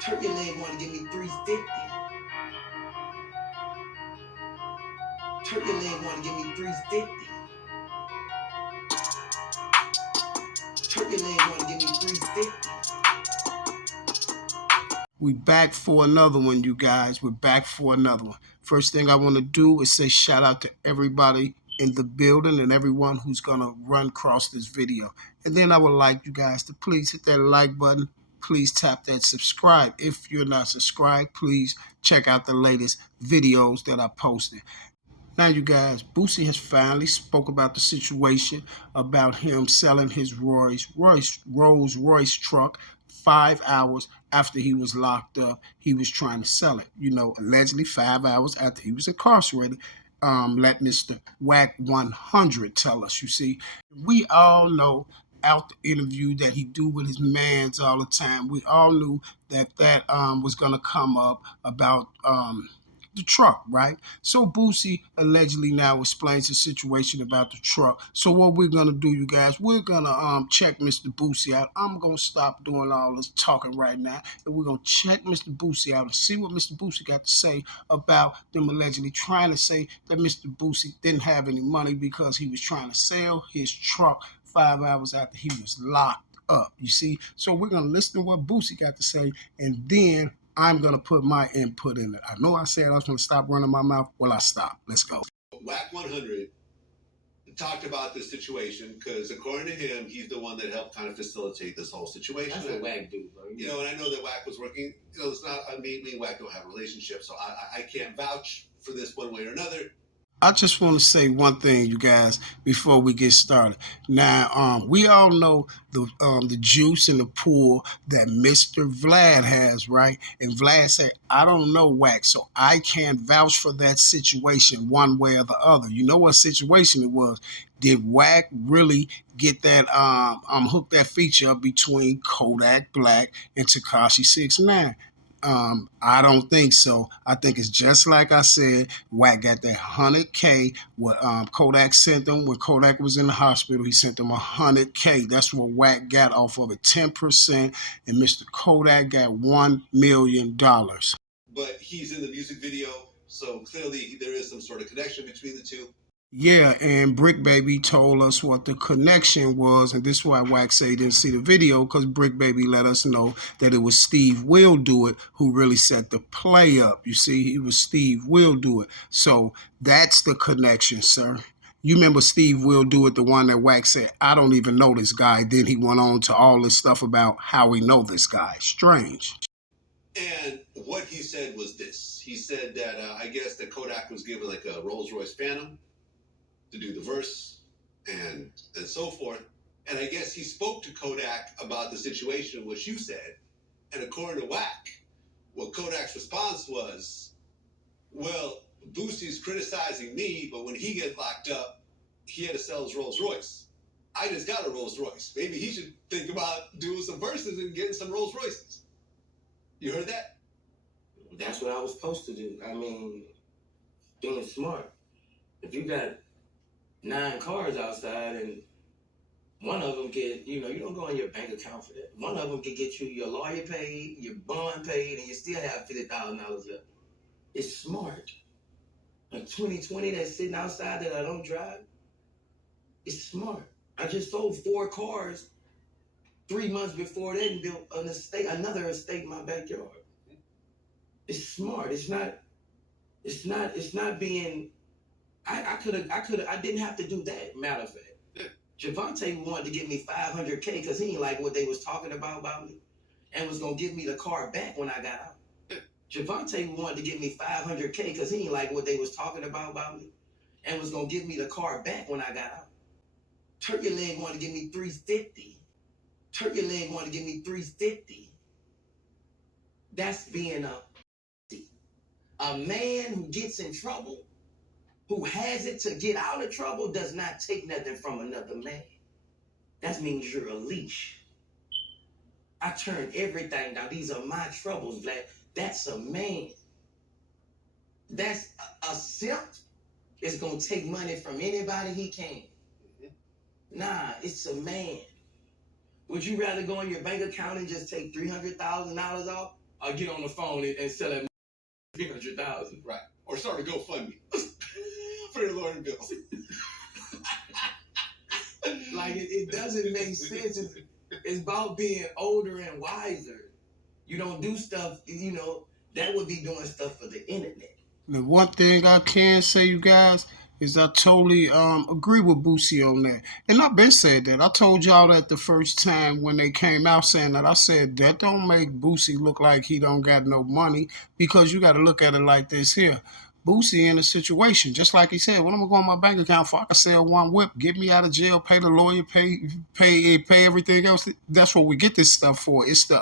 Turkey leg want to give me 350. Turkey leg want to give me 350. Turkey leg want to give me 350. We back for another one, you guys. We're back for another one. First thing I want to do is say shout out to everybody in the building and everyone who's going to run across this video. And then I would like you guys to please hit that like button. Please tap that subscribe. If you're not subscribed, please check out the latest videos that I posted. Now, you guys, Boosie has finally spoke about the situation about him selling his Rolls Royce truck 5 hours after he was locked up. He was trying to sell it, allegedly 5 hours after he was incarcerated. Let Mr. Wack 100 tell us. You see, we all know out the interview that he do with his mans all the time. We all knew that was going to come up about the truck, right? So Boosie allegedly now explains the situation about the truck. So what we're gonna do, you guys, we're gonna check Mr. Boosie out. I'm gonna stop doing all this talking right now, and we're gonna check Mr. Boosie out and see what Mr. Boosie got to say about them allegedly trying to say that Mr. Boosie didn't have any money because he was trying to sell his truck 5 hours after he was locked up. You see, so we're gonna listen to what Boosie got to say, and then I'm going to put my input in it. I know I said I was going to stop running my mouth. Well, I stopped. Let's go. Wack 100 talked about this situation because, according to him, he's the one that helped kind of facilitate this whole situation. That's what Wack do, bro. And I know that Wack was working. It's not, me and Wack don't have a relationship, so I can't vouch for this one way or another. I just want to say one thing, you guys, before we get started. Now, we all know the juice and the pull that Mr. Vlad has, right? And Vlad said, I don't know Wack, so I can't vouch for that situation one way or the other. You know what situation it was? Did Wack really get that hook that feature up between Kodak Black and Tekashi 6ix9ine? I don't think so. I think it's just like I said. Wack got that 100K. What Kodak sent them when Kodak was in the hospital. He sent them 100K. That's what Wack got off of it, 10%, and Mr. Kodak got $1 million. But he's in the music video, so clearly there is some sort of connection between the two. Yeah, and Brick Baby told us what the connection was, and this is why Wack say he didn't see the video, because Brick Baby let us know that it was Steve Will Do It who really set the play up. You see, it was Steve Will Do It. So that's the connection, sir. You remember Steve Will Do It, the one that Wack said, I don't even know this guy. Then he went on to all this stuff about how we know this guy. Strange. And what he said was this. He said that I guess that Kodak was given like a Rolls Royce Phantom to do the verse and so forth. And I guess he spoke to Kodak about the situation, which you said. And according to Wack, what Kodak's response was, well, Boosie's criticizing me, but when he gets locked up, he had to sell his Rolls Royce. I just got a Rolls Royce. Maybe he should think about doing some verses and getting some Rolls Royces. You heard that? That's what I was supposed to do. I mean, doing smart. If you got 9 cars outside and one of them get, you don't go on your bank account for that. One of them can get you your lawyer paid, your bond paid, and you still have $50,000 left. It's smart. A 2020 that's sitting outside that I don't drive, it's smart. I just sold 4 cars 3 months before that and built another estate in my backyard. It's smart. It's not being. I didn't have to do that, matter of fact. Javante wanted to give me $500K because he ain't like what they was talking about me and was going to give me the car back when I got out. Javante wanted to give me $500K because he ain't like what they was talking about me and was going to give me the car back when I got out. Turkey leg wanted to give me $350. Turkey leg wanted to give me $350. That's being a man who gets in trouble, who has it to get out of trouble, does not take nothing from another man. That means you're a leash. I turn everything down. These are my troubles, Vlad. That's a man. That's a simp is going to take money from anybody he can. Nah, it's a man. Would you rather go in your bank account and just take $300,000 off get on the phone and sell that $300,000. Right. Or start a GoFundMe for your lawyer bills. Like it doesn't make sense. It's about being older and wiser. You don't do stuff, that would be doing stuff for the internet. The one thing I can say, you guys, is I totally agree with Boosie on that. And I've been said that. I told y'all that the first time when they came out saying that. I said that don't make Boosie look like he don't got no money, because you got to look at it like this here. Boosie in a situation, just like he said, when I'm gonna go on my bank account for, I can sell one whip, get me out of jail, pay the lawyer, pay everything else. That's what we get this stuff for. It's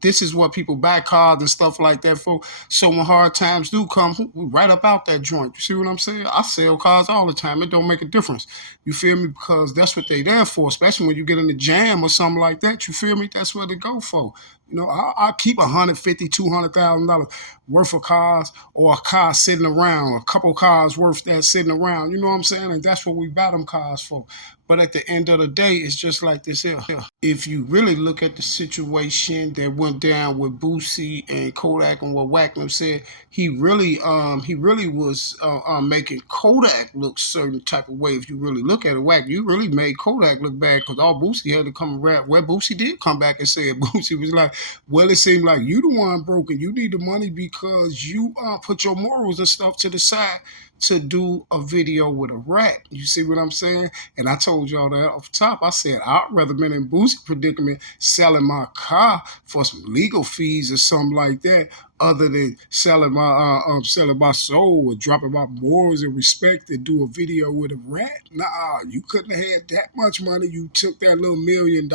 this is what people buy cars and stuff like that for. So when hard times do come, we right up out that joint. You see what I'm saying? I sell cars all the time. It don't make a difference. You feel me? Because that's what they there for, especially when you get in the jam or something like that. You feel me? That's what they go for. I keep $150,000, $200,000 worth of cars, or a car sitting around, a couple cars worth that sitting around. You know what I'm saying? And that's what we buy them cars for. But at the end of the day, it's just like this here. If you really look at the situation that went down with Boosie and Kodak and what Wackner said, he really was making Kodak look certain type of way. If you really look at it, you really made Kodak look bad, because all Boosie had to come around. Where Boosie did come back and say it. Boosie was like, well, it seemed like you the one broken. You need the money because you put your morals and stuff to the side to do a video with a rat. You see what I'm saying? And I told y'all that off top. I said I'd rather been in Boosie predicament selling my car for some legal fees or something like that, other than selling my soul or dropping my morals and respect and do a video with a rat. Nah, you couldn't have had that much money. You took that little $1 million.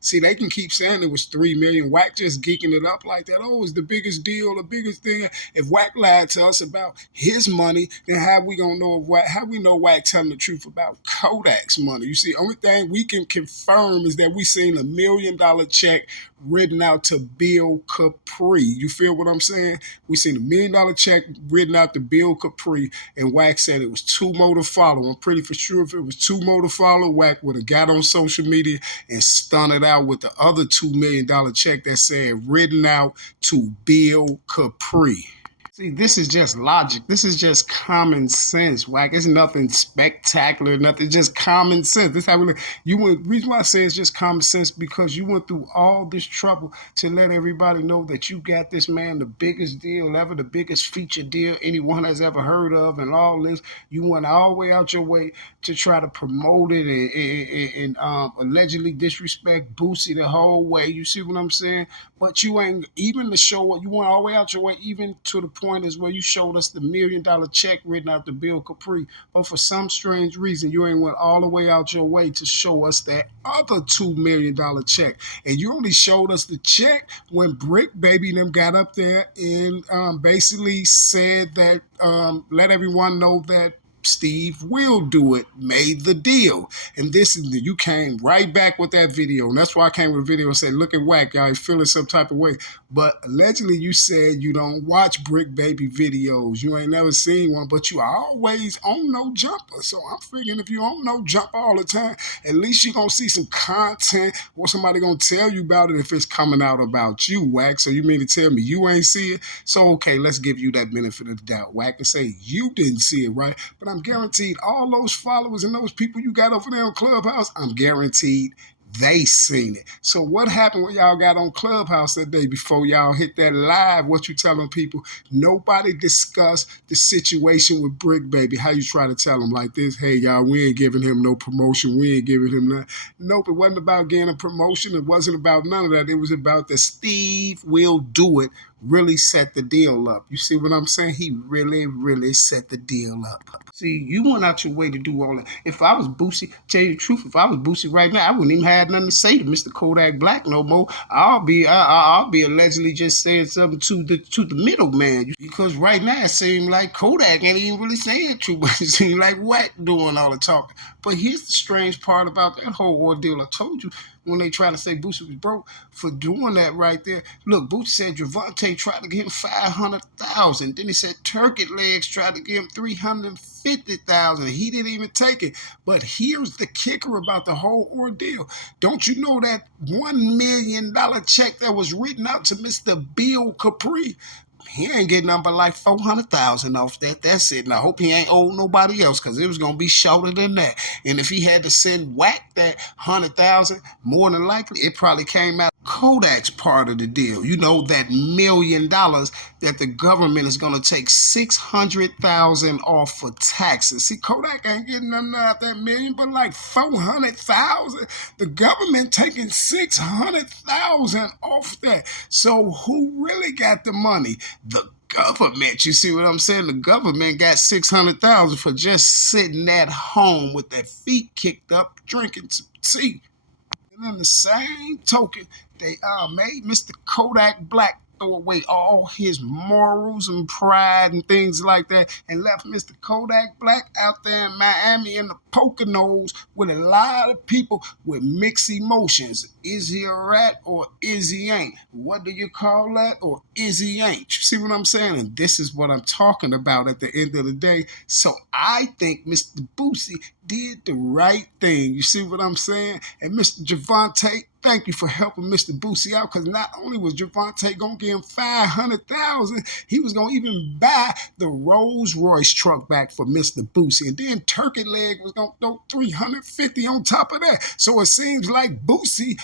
See, they can keep saying it was $3 million. Wack just geeking it up like that. Oh, it's the biggest deal, the biggest thing. If Wack lied to us about his money, then how we gonna know how we know Wack telling the truth about Kodak's money? You see, only thing we can confirm is that we seen $1 million check written out to Bill Capri. You feel what I'm saying? We seen $1 million check written out to Bill Capri, and Wack said it was 2 more to follow. I'm pretty for sure if it was 2 more to follow, Wack would have got on social media and stunned it out with the other $2 million check that said written out to Bill Capri. See, this is just logic. This is just common sense, Wack. It's nothing spectacular, nothing, just common sense. This is how we look. Reason why I say it's just common sense, because you went through all this trouble to let everybody know that you got this man the biggest deal ever, the biggest feature deal anyone has ever heard of, and all this. You went all the way out your way to try to promote it and allegedly disrespect Boosie the whole way. You see what I'm saying? But you ain't even to show what you went all the way out your way, even to the point is where you showed us the $1 million check written out to Bill Capri. But for some strange reason, you ain't went all the way out your way to show us that other $2 million check. And you only showed us the check when Brick Baby them got up there and basically said that, let everyone know that Steve will do it, made the deal. And you came right back with that video. And that's why I came with a video and said, look at Wack, y'all feeling some type of way. But allegedly you said you don't watch Brick Baby videos. You ain't never seen one, but you are always on No Jumper. So I'm figuring if you on No Jumper all the time, at least you're going to see some content or somebody going to tell you about it if it's coming out about you, Wack. So you mean to tell me you ain't see it? So, okay, let's give you that benefit of the doubt, Wack, and say you didn't see it, right? But I'm guaranteed all those followers and those people you got over there on Clubhouse, I'm guaranteed they seen it. So what happened when y'all got on Clubhouse that day before y'all hit that live? What you telling people? Nobody discussed the situation with Brick Baby. How you try to tell them like this? Hey, y'all, we ain't giving him no promotion. We ain't giving him that. Nope, it wasn't about getting a promotion. It wasn't about none of that. It was about the Steve will do it really set the deal up. You see what I'm saying? He really, really set the deal up. See, you went out your way to do all that. If I was Boosie, tell you the truth, if I was Boosie right now, I wouldn't even have nothing to say to Mr. Kodak Black no more. I'll be allegedly just saying something to the middleman, because right now it seems like Kodak ain't even really saying too much. It seems like Wack doing all the talking. But here's the strange part about that whole ordeal. I told you when they tried to say Boosie was broke for doing that right there. Look, Boosie said Javante tried to give him $500,000. Then he said Turkey Legs tried to give him $350,000. He didn't even take it. But here's the kicker about the whole ordeal. Don't you know that $1 million check that was written out to Mr. Bill Capri? He ain't getting nothing but like $400,000 off that. That's it. And I hope he ain't owed nobody else, because it was gonna be shorter than that. And if he had to send Whack that $100,000, more than likely it probably came out Kodak's part of the deal. You know, that $1 million that the government is gonna take 600,000 off for taxes. See, Kodak ain't getting nothing out of that million, but like 400,000. The government taking 600,000 off that. So who really got the money? The government. You see what I'm saying? The government got 600,000 for just sitting at home with their feet kicked up, drinking some tea. And in the same token, they made Mr. Kodak Black throw away all his morals and pride and things like that, and left Mr. Kodak Black out there in Miami in the Poconos with a lot of people with mixed emotions. Is he a rat or is he ain't? What do you call that? Or is he ain't? You see what I'm saying? And this is what I'm talking about at the end of the day. So I think Mr. Boosie did the right thing. You see what I'm saying? And Mr. Javante, thank you for helping Mr. Boosie out, because not only was Javante going to give him $500,000, he was going to even buy the Rolls Royce truck back for Mr. Boosie. And then Turkey Leg was going to throw $350,000 on top of that. So it seems like Boosie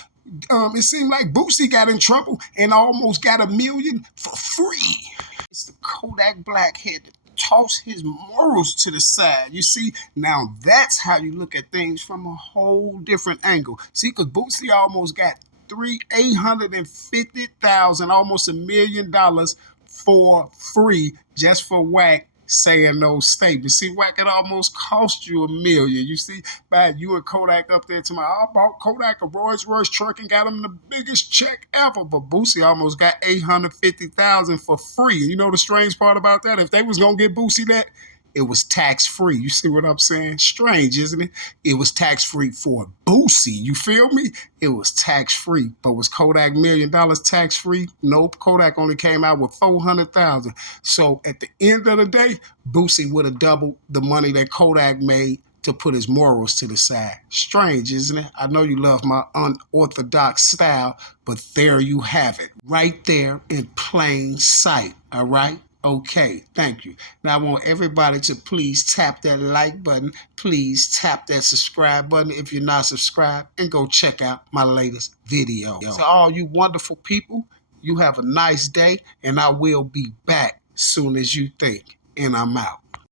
got in trouble and almost got $1 million for free. Mr. Kodak Black had to toss his morals to the side. You see, now that's how you look at things from a whole different angle. See, because Boosie almost got $850,000, almost $1 million for free just for Whack saying those statements. See, Whack, it almost cost you $1 million. You see, by you and Kodak up there to I bought Kodak a Rolls Royce truck and got him the biggest check ever. But Boosie almost got $850,000 for free. And you know the strange part about that? If they was gonna get Boosie that, it was tax-free. You see what I'm saying? Strange, isn't it? It was tax-free for Boosie. You feel me? It was tax-free. But was Kodak $1 million tax-free? Nope. Kodak only came out with $400,000. So at the end of the day, Boosie would have doubled the money that Kodak made to put his morals to the side. Strange, isn't it? I know you love my unorthodox style, but there you have it. Right there in plain sight. All right? Okay, thank you. Now I want everybody to please tap that like button. Please tap that subscribe button if you're not subscribed, and go check out my latest video. To all you wonderful people, you have a nice day, and I will be back soon as you think. And I'm out.